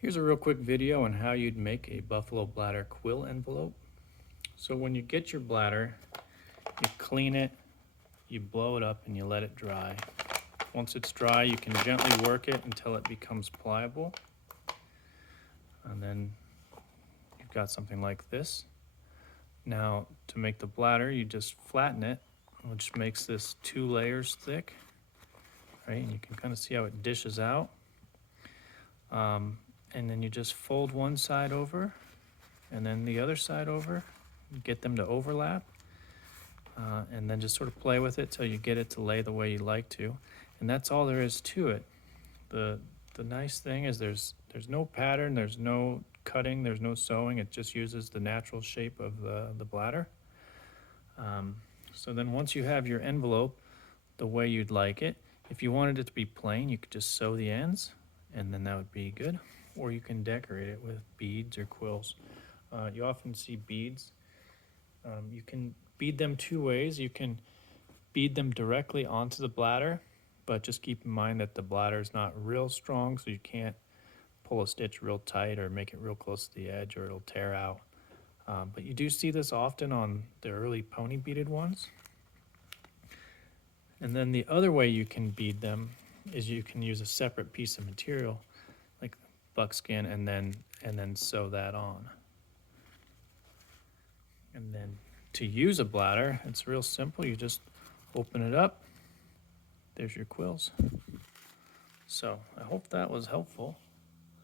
Here's a real quick video on how you'd make a buffalo bladder quill envelope. So when you get your bladder, you clean it, you blow it up, and you let it dry. Once it's dry, you can gently work it until it becomes pliable. And then you've got something like this. Now, to make the bladder, you just flatten it, which makes this 2 layers thick, right? And you can kind of see how it dishes out. And then you just fold one side over and then the other side over, get them to overlap, and then just sort of play with it till you get it to lay the way you like to. And that's all there is to it. The nice thing is there's no pattern, there's no cutting, there's no sewing. It just uses the natural shape of the bladder. So then once you have your envelope the way you'd like it, if you wanted it to be plain, you could just sew the ends and then that would be good. Or you can decorate it with beads or quills. You often see beads. You can bead them 2 ways. You can bead them directly onto the bladder, but just keep in mind that the bladder is not real strong, so you can't pull a stitch real tight or make it real close to the edge or it'll tear out. But you do see this often on the early pony beaded ones. And then the other way you can bead them is you can use a separate piece of material like buckskin and then sew that on. And then to use a bladder, it's real simple. You just open it up. There's your quills. So I hope that was helpful.